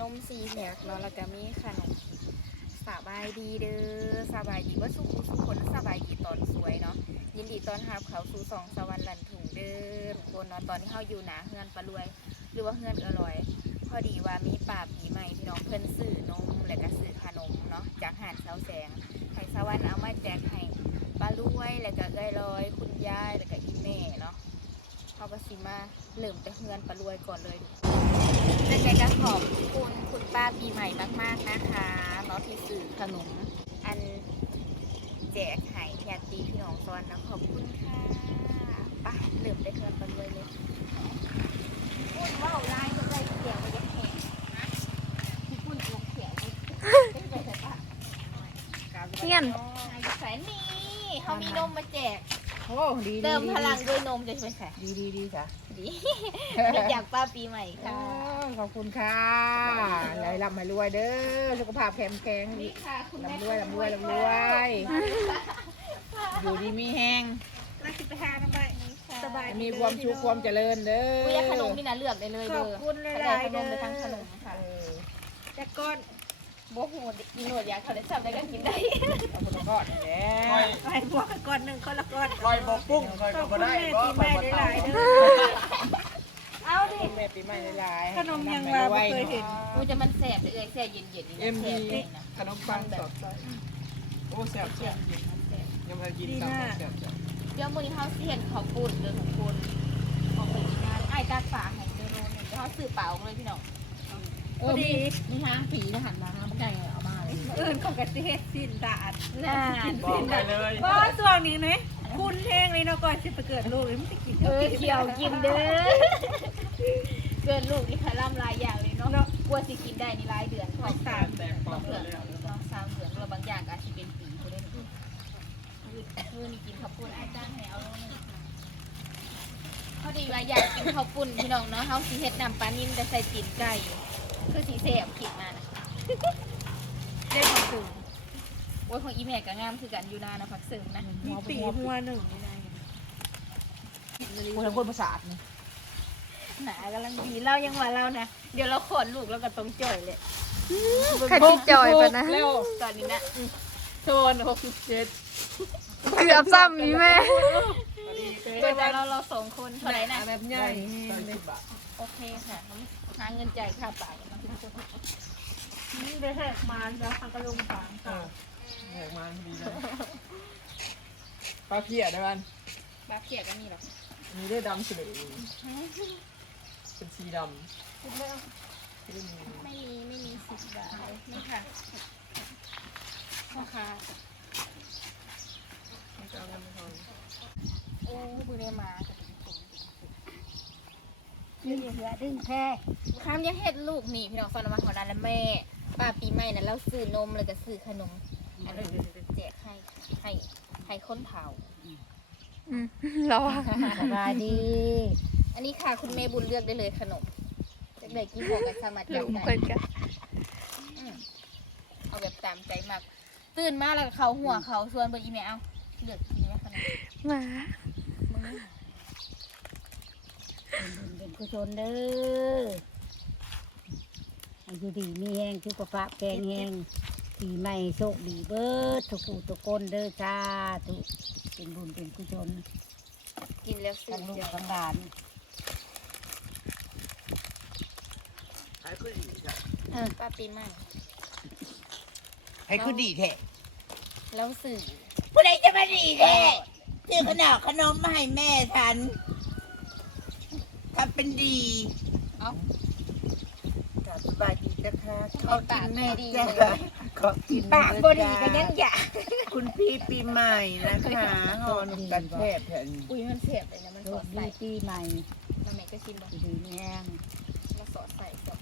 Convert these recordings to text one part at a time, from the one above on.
นมซีแพกเนาะแล้วก็มีขนมสบายดีเด้อสบายดีว่าสุขสุขคนสบายดีตอนสวยเนาะยินดีตอนรับเขาสู่สองสวรรค์ลันถุงเด้อทุกคนเนาะตอนที่เขาอยู่หนาเฮือนปลารวย หรือว่าเฮือนอร่อย พอดีว่ามีป่าปีใหม่พี่น้องเพิ่นซื้อนมและก็ซื้อขนมเนาะจากหาดเสาแสงให้สวรรค์เอามาแจกให้ปลารวยแล้วก็เอ้ยลอย คุณยายแล้วก็อีแม่เนาะเขาก็สิมาเริ่มแต่เฮือนปลารวยก่อนเลยทุกคน และใจก็ขอบคุณคุณป้าปีใหม่มาก ๆนะคะเนาะที่สื่อขนมอันแจกให้ญาติพี่น้องซ้อนนะขอบคุณค่ะไป้าเริ่มได้เทินกันเลยเลยพูดว่าลายก็ได้เสียงไปยังแหงนะที่พูดลงเสียงไปไปใส่ปะเฮียนอยู่แสนนี่เขามีนมมาแจกโอ้ดีเติมพลังด้วยนมจะไปค่ะดีดีดีจ้ะ ดีอยากป้าปีใหม่โอ้ค่ะ ขอบคุณค่ะไหลลำมารวยเด้อ สุขภาพแข็งแข็งนี่ค่ะคุณแม่ลำรวยลำรวยลำรวย อยู่ดีมีแห้งมาสิไปหาทำไมสบายดีมีความสุขความเจริญเด้อ อุ้ยขนมนี่นะเลือกได้เลยขเด้อบอคุณหถ้าลาได้ยขๆนเด้มไปทั้งขนอมค่ะเออแต่ก่อน โบหูกินหนวดอยากเขาได้จับได้ก็กินได้เอาคนละก้อนนี่แหละไปบวกกันก่อนหนึ่งคนละก่อนคอยบกปุ้งคอยขอบก็คุณได้แม่ก็ปีคใหอยม่บ่หตาลายยๆเด้อเอาดิ แม่ปีใหม่หลายๆขนมยังว่าบ่เคยเห็น กูจะมันแสบเลยแสบเย็นๆนี่เอ็มแสดีบเลยนะขนมปังสดใสโอ้แซ่บแซ่บยังไม่ได้กินซ้ำแซ่บแซ่บเดี๋ยวมื้อนี้เขาสิเห็นเขาปุ่นเด้อทุกคนของไปกินงานไอ้ตาฝาให้เด้อโลนึงเดี๋ยวเขาซื้อเปล่าเลยพี่น้องเออมีมีหางผีนะหันมาหาง ไก่เอามาเลยเอื่นของกะสิเฮ็ดสิ้นตาดน่าบอกไปเลยก็ช่วงนี้นะคุณเท่งเลยเนาะก่อนสิไปเกิดลูกเลยมันจะกินเออเขียวกินเด้อเกินลูกนี่ค่ะล่ำลายอย่างเลยเนาะกลัวสิกินได้นี่หลายเดือนพอสามแตกปอกเผืเลอกยน้องสามเผือกเราบางอย่างก็อาจจะเป็นปีเขาเล่นคือนี่กินข้าวปุ้นอาจารย์ให้เอาลงหนึ่งพอดีว่าอยากกินข้าวปุ้นพี่น้องเนาะเฮาสิเฮ็ดน้ำปลานิ่มแต่ใส่ตีนไก่คือสีแซ่บขิดมานะได้ของสูง โอ้ยของอีแม่ก็งามคือกันอยู่นานะพักเสริมนะมีปีหัวหนึ่งนี่นะคนละคนประสาทนี่หนากำลังดีเรายังว่าเรานะ เดี๋ยวเราขนลูกแล้วก็ต้องจ่อยเลยใครที่จอยปะนะเร็วตอนนี้นะอืมโซนหกสิบเจ็ดเกือบซ้ำนี่แม่เดี๋ยวเราเราสองคนเท่าไหร่นะแบบใหญ่ใส่สิบบาทโอเคค่ะหาเงินจ่ายค่าปากนะนี่ได้แหกมาแล้วทางกระลงฝางเออ แหกมาดีเลยปลาเพียด้วยกันบาเขียก็มีหรอกมีได้ดำสเลยเป็นสีดำที่มีไม่มีไม่มีสิบบาทนี่ค่ะพ่อค้าจะเอาเงินไปทอนโอ้บุเรมานี่เหลือดึงแค่ข้ามยังเห็ดลูกนี่พี่น้องฟังมาของร้านแล้วแม่ป้าปีใหม่นะเราซื้อนมเลยก็ซื้อขนมอันนี้ แจกให้ให้ให้คนเผาเราสบายดี อันนี้ค่ะคุณเมย์บุญเลือกได้เลยขนมเด็กๆกินพอกันสามารถหลุจับมได้เพิ่นกันอืมเอาแบบตามใจมาก ตื่นมาแล้วก็เขาหัวเขาชวนเบอร์อีเมลเอาเลือกกินไหมขนมมามึงเป็นกุศลเด้ออายุดีมีแหงสุขภาพแข็งแรง ปีใหม่โชคดีเบิดทุกผู้ทุกคนเด้อจ้าทุกเป็นบุญเป็นกุศลกินแล้วซื้ทั้องลูกเดี๋ยวทั้งหลานให้คือดีจ้ะป้าปีใหม่ ให้คือดีแท้แล้วสื่อผู้ใดจะมาดีแท้ซื้อขนมขนมมาให้แม่ฉันทำเป็นดีเอ้าจ้ะสบายดีนะคะทำไมปากไม่ดีจ้ะ เลยขอบกินปากบดีก็ยังอยากคุณพี่ปีใหม่นะคะหอหนุ่มกันแทบแผ่นอุ้ยมันเสียบเลยนะมันโชสอคดดีใส่ปีใหม่แล้วแม่ก็ชิมบ่ดีมีแหงแล้วสอดใส่สอด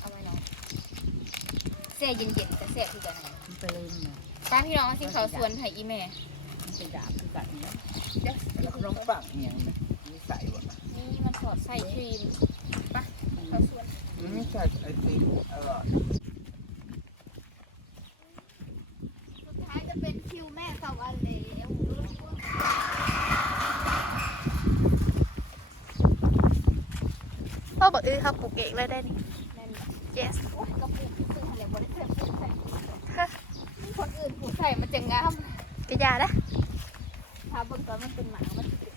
เอาไว้น้องเสียเย็นๆแต่เสียคือกันนะมันไปเลยนะป้าพี่น้องเอาสิเขาสวนไผ่อีแม่มันเป็นดาบคือกันเนาะเดี๋ยวแล้วขนมปังเนี่ยนะมีใส่วะนี่มันสอดใส่ครีมไป้าเขาสวนอืมใส่ไอติมอร่อย สุดท้ายจะเป็นคิวแม่สวรรค์แล้ว พ่อ บอกเออเขาปลูกเองเลยได้นี่นั่นเจ yes โอ้ยกระปุกที่ซื้ออะไรบ่ได้เสื้อปูใส่คนอื่นผูใส่มันจะงามกระยาละถ้าเบิ่งตอนมันเป็นหมามันสิเป็น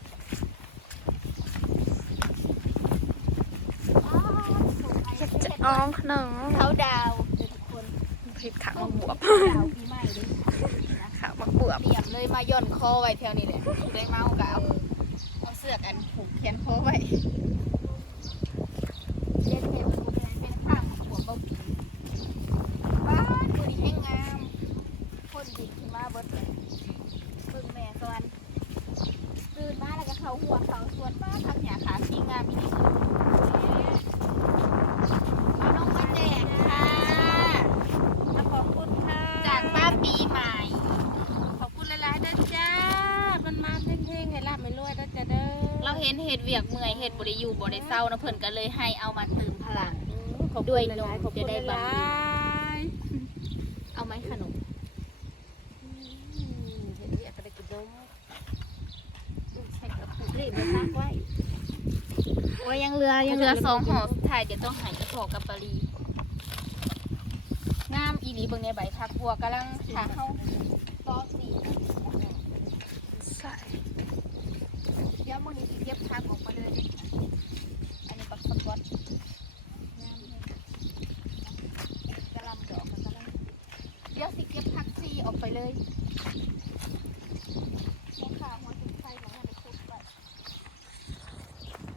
อ้าวสวยจะอ้องขนมเขาดาวเดี๋ยวทุกคนเผ็ดขาวมาบวบดาวปีใหม่ดิขาวมาบวบเตรียมเลยมาย่อนคอไว้แถวนี้แหละได้เมาก็เอาเอาเสื้อกันผูกแขนคอไว้เล่นเพลงมันเป็นข้างของหัวเบาปีบ้านดูดีแห้งงามคนดิบขึ้นมาเบิดเลยเบิ่งแม่สวรรค์ตื่นมาแล้วก็เขาหั วเขาสวนมาทางหยาขาพี่งามพี่นี่เอาน้องมาแจกค่ะ ขอบคุณค่ะจากป้าปีใหม่ ขอบคุณหลายๆเด้อจ้า มันมาเพ่งๆให้รับไม่รวยเด้อจ้าเด้อเราเห็นเห็ดเวียกเมื่อยเห็ดบริยูบริเศร้านะเพิ่นก็เลยให้เอามาเติมพลัง ด้วยนมจะได้บำรุงเอาไหมขนม เห็นเรียกอะไรกินนม ใส่กระปุก รีบไปซักไว้ โอ้ยยังเรือยังเรือสองห่อสุดท้ายเดี๋ยวต้องหายกระพอกับปรีงามอีหลีเบิ่งในใบพักบัวกำลังหาเข้าตอสีใส่เดี๋ยวมึงนี่สิเก็บพักออกมาเลยด้อันนี้ปักสกอตงามเลยกระลำดอกกับกระลำเดี๋ยวสิเก็บพักซีออกไปเลยหัวขาหัวถุงไฟของมันในคุกไป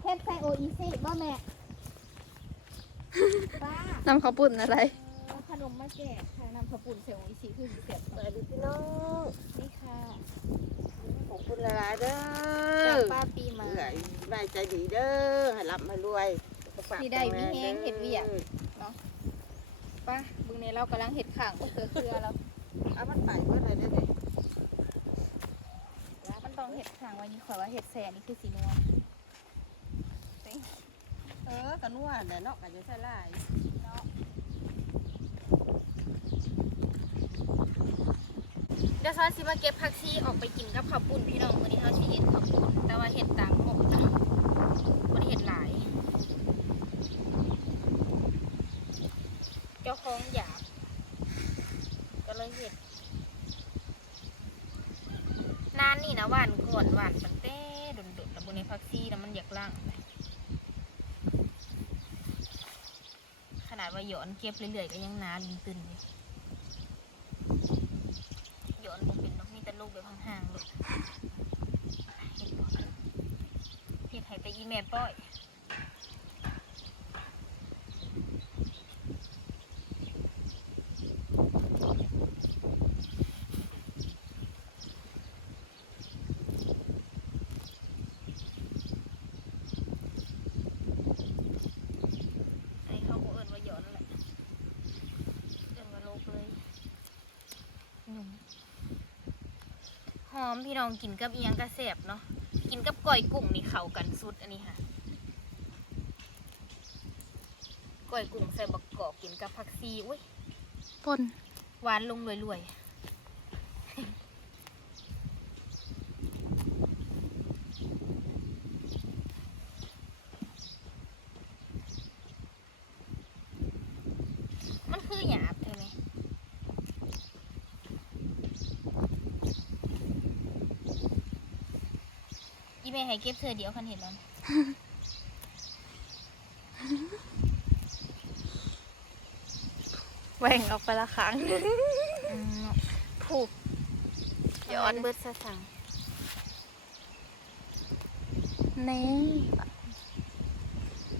เทปไซโออีซี่บ่แม่ป้า น้ำข้าวปุ้นอะไรเอาขนมมาแจกค่ะนำขปุ่นเซลล์อีสีคือเสียบเปิดดูพี่น้องนี่ค่ะขอบคุณหลายๆเด้จากอป้าปีมาเอื่อยใบใจดีเด้อให้รับมารวยสุขภาพที่ได้มีแฮงข็รเฮ็ดเวียกป้าบึงในเรากำลังเห็ดข่างก็คือเครือเราเอามันไปเพื่ออะไรได้ไหมมันต้องเห็ดข่างไว้นี่ขอยว่าเห็ดแสนนี่คือสีนวล เออกันนวดแต่เนาะกันจะใช่ไรเดี๋ยวซอนสิมาเก็บผักชีออกไปกินพี่น้องวันนี้เขาสิเห็ดข้าวปุ้นแต่ว่าเห็ดต่างหมกนะวันนี้เห็ดหลาย เจ้าของอยากก็เลยเห็ด นานนี่นะหวานก่อนหวานตั้งแต่โดนๆแล้วบนในพักซี่แล้วมันอยากล่าง ขนาดว่า หย่อนเก็บเรื่อยๆก็ยังหนาลิงตึนเลยหย่อนบ่เป็นเนาะมีแต่ลูกแบบห่างๆเลยเห็ดบ่เห็ดให้แต่อีแม่ป้อย อันนี้เขาก็เอินว่าหย้อนแหละเอินว่าโลกเลยหนุ่มห อมพี่น้องกินกับเอียงกระแสบเนาะกินกับก้อยกุ้งนี่เข้ากันสุดอันนี้ค่ะก้อยกุ้งใส่บักกอกกินกับผักซีอุ้ยป่นหวานลงรวยๆ มันคือหยาบใช่ไหม อีเมย์ให้เก็บเธอเดียวคันเห็นแล้วนะแหว่งออกไปละครั้งอืมผูกย้อนเบิดซะสั่งนี่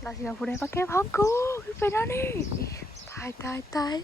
เราสิมาพูดให้ปะแก้พร้อมกูขึ้นไปแล้วนี่ตายตายตาย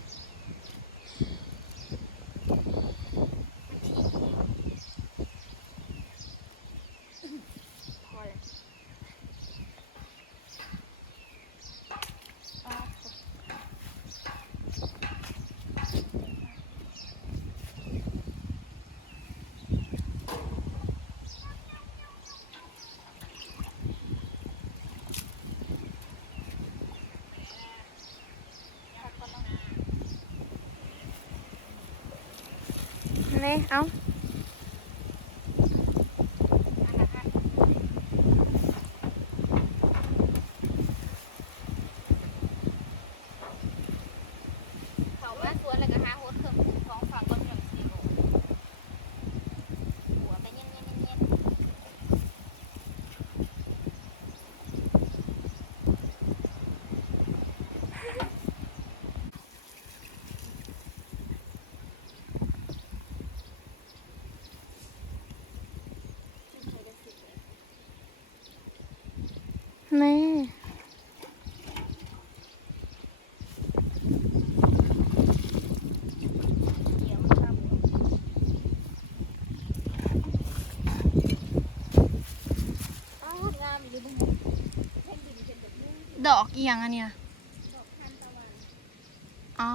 นี่เอา อันนะคะ นี่ด อกอีหยังอันเนี้ยอ๋อ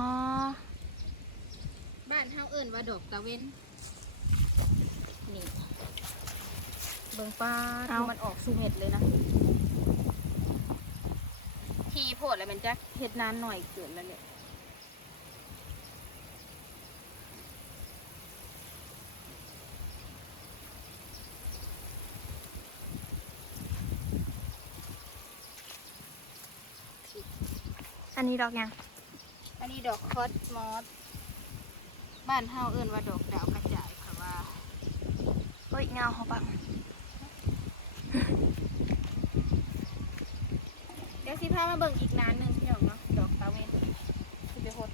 บ้านเฮาเอิ้นว่าดอกตะเวนนี่ เบิ่งป้าดูมันออกสูเม็ดเลยนะ ทีโพดแล้วมันจะเฮ็ดนานหน่อยเกินแล้วเนี่ย อันนี้ดอกยังอันนี้ดอกคอสมอสบ้านเฮาเอิ้นว่าดอกดาวกระจายค่ะว่าเฮ้ยเงาเขาปังเดี๋ยวสิพามาเบิ่งอีกนานหนึ่งพี่น้องเนาะ ดอกตาเวนสิไปโพด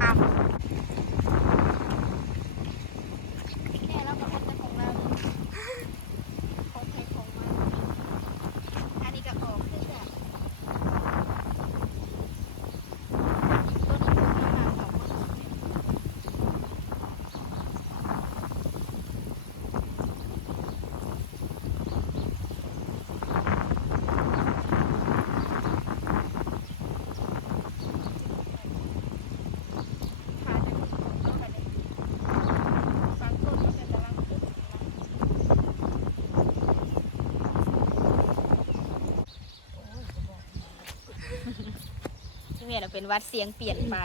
อ้าว เนี่ยเราก็เป็นแต่ของเรานี่ของใครของมันอันนี้ก็ออกคือแบบต้นนี้คือน้ำมันของคน ขาจะมีของเราไปเลยบางต้นก็จะกำลังขึ้นนะ ที่เนี่ยเราเป็นวัดเสียงเปลี่ยนไป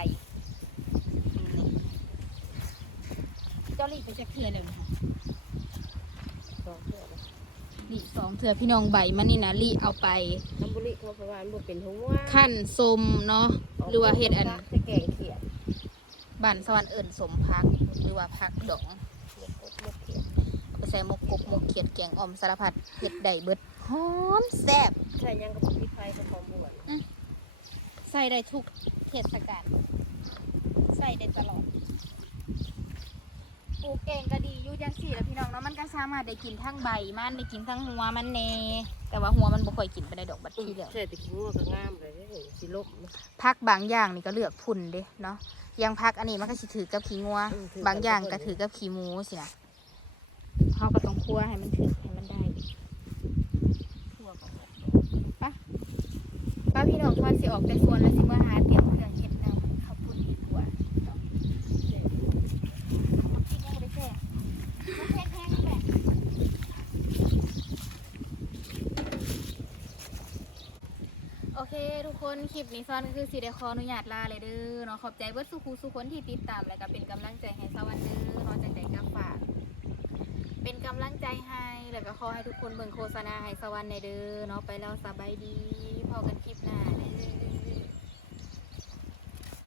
อืมเจ้าลีไปจะเคลียร์เลยนะคะลีสองเถื่อพี่น้องใบมันนี่นะลีเอาไปน้ำบุรีเขาเพราะว่ามันเป็นหัวขั้นสมเนาะหรือว่าเฮ็ดอันจะแกงเขียดบ้านสวรรค์เอิ่นสมพักหรือว่าพักดองเอาไปใส่หมกกบหมกเขียดแกงอ่อมสารพัดเฮ็ดได้เบิดหอมแซ่บใช่ยังกับพริกไทยกับหอมบวน ใส่ได้ทุกเทศกาลใส่ได้ตลอดปลูกเองก็ดีอยู่จังสี่แล้วพี่น้องเนาะมันก็สามารถได้กินทั้งใบมันได้กินทั้งหัวมันแน่แต่ว่าหัวมันบ่ค่อยกินไปได้ดอกบัดทีเดียวใช่แต่ขี้งัวก็งามเลยได้เห็นสิลบพักบางอย่างนี่ก็เลือกพุ่นเด้เนาะอยังพักอันนี้มันก็สิถือกับขี้งัว บางอย่างก็ถือกับขี้หมูสินะเขาก็ต้องคั่วให้มันถือให้มันได้คั่วก่อนปะาพี่น้องทอดสิออกแต่ส่วนแล้วสิมาหาเตรียมเครื่องเฮ็ดน้ำข้าวปุ้นดีกว่าโอเค ทุกคน คลิปนี้ซอนก็คือสิได้ขออนุญาตลาเลยเด้อเนาะขอบใจเบิดสุขูสุคนที่ติดตามและก็เป็นกำลังใจให้สวรรค์เด้อเนาะจังใดก็ฝาก เป็นกำลังใจให้ แล้วก็ขอให้ทุกคนเบิ่งโฆษณาให้สวรรค์ในเด้อเนาะไปแล้วสบายดีพอกันคลิปหน้า